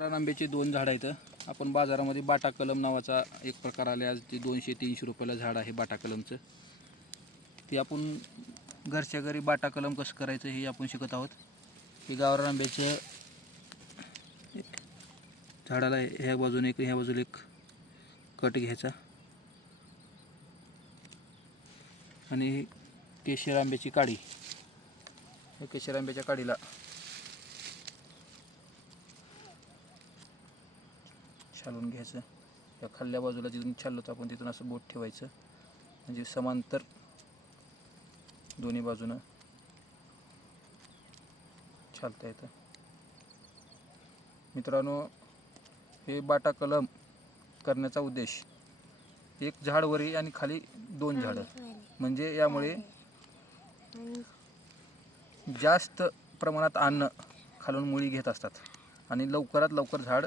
गावरान आंब्याची दोन झाडं आहेत. आपण बाजारामध्ये बाटा कलम नावाचा एक प्रकार आले आज ते दोनशे तीनशे रुपयाला झाड आहे बाटा कलमचं ते आपण घरच्या घरी बाटा कलम कसं करायचं हे आपण शिकत आहोत. हे गावरान आंब्याचं झाडाला ह्या बाजूने एक ह्या बाजूला एक कट घ्यायचा. आणि केशर आंब्याची काडी. केशर आंब्याच्या काडीला छालून घ्यायचं. त्या खाल्ल्या बाजूला जिथून छाललो होतं आपण तिथून असं बोट ठेवायचं. म्हणजे समांतर दोन्ही बाजूनं छालता येतं. मित्रांनो हे बाटा कलम करण्याचा उद्देश एक झाड वरी आणि खाली दोन झाडं. म्हणजे यामुळे जास्त प्रमाणात अन्न खालून मुळी घेत असतात. आणि लवकरात लवकर झाड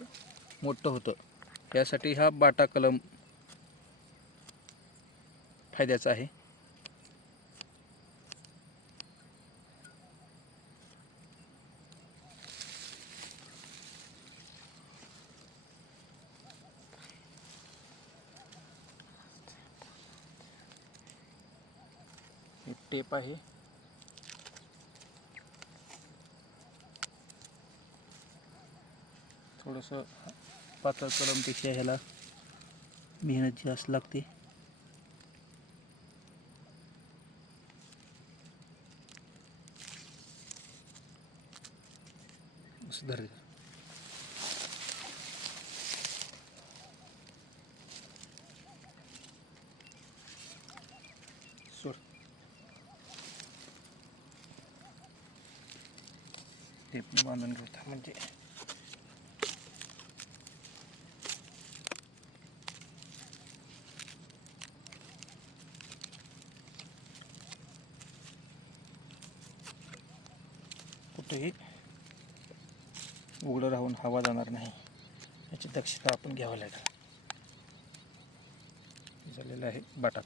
मोठं होतं. यासाठी हा बाटा कलम फायद्याचा आहे. टेप आहे. थोडंसं पातळ कलमपेक्षा ह्याला मेहनत जास्त लागते. असं सोड. टेपने बांधून घेऊया म्हणजे. कुठेही उघडं राहून हवा जाणार नाही. याची दक्षता आपण घ्यावी लागेल. झालेलं आहे बाटा